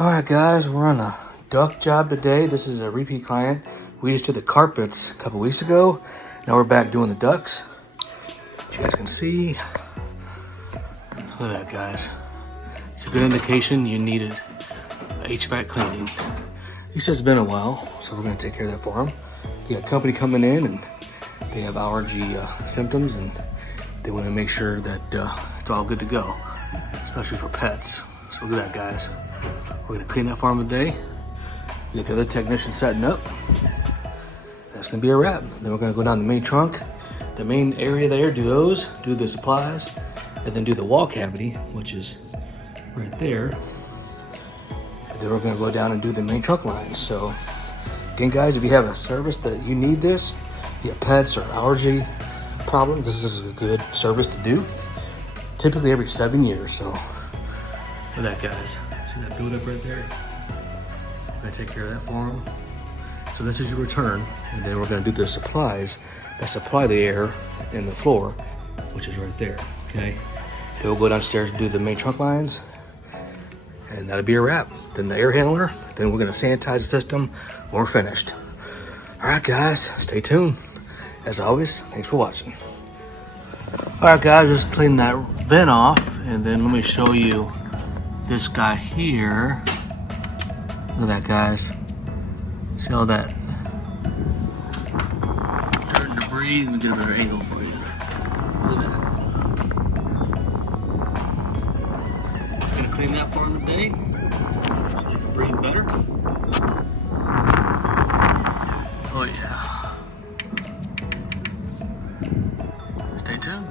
Alright guys, we're on a duct job today. This is a repeat client. We just did the carpets a couple weeks ago. Now we're back doing the ducts. As you guys can see. Look at that, guys. It's a good indication you needed HVAC cleaning. He says it's been a while, so we're going to take care of that for him. You got a company coming in and they have allergy symptoms, and they want to make sure that it's all good to go, especially for pets. So look at that, guys. We're going to clean that farm today. We got the other technician setting up. That's going to be a wrap. Then we're going to go down the main trunk, the main area there, do the supplies, and then do the wall cavity, which is right there. And then we're going to go down and do the main trunk lines. So again, guys, if you have a service that you need this, you have pets or allergy problems, this is a good service to do. Typically every 7 years. So look at that, guys. See that build up right there? I'm gonna take care of that for them. So this is your return, and then we're gonna do the supplies that supply the air in the floor, which is right there, okay? Then we'll go downstairs and do the main trunk lines, and that'll be a wrap. Then the air handler, then we're gonna sanitize the system when we're finished. All right, guys, stay tuned. As always, thanks for watching. All right, guys, just clean that vent off, and then let me show you this guy here. Look at that, guys. See all that dirt and debris? Let me get a better angle for you. Look at that. Just gonna clean that for him today. So you can breathe better. Oh yeah. Stay tuned.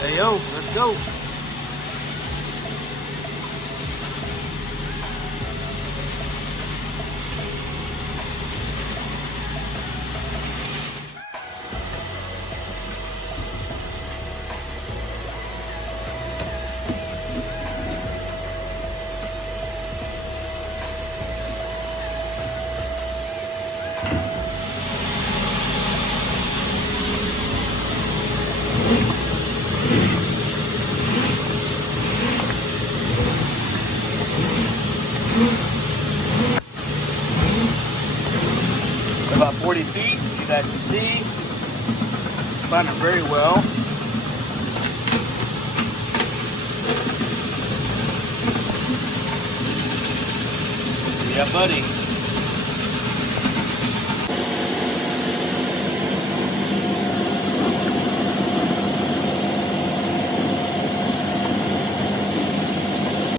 Hey yo, let's go. About 40 feet, you guys can see. Climbing very well. Yeah, buddy.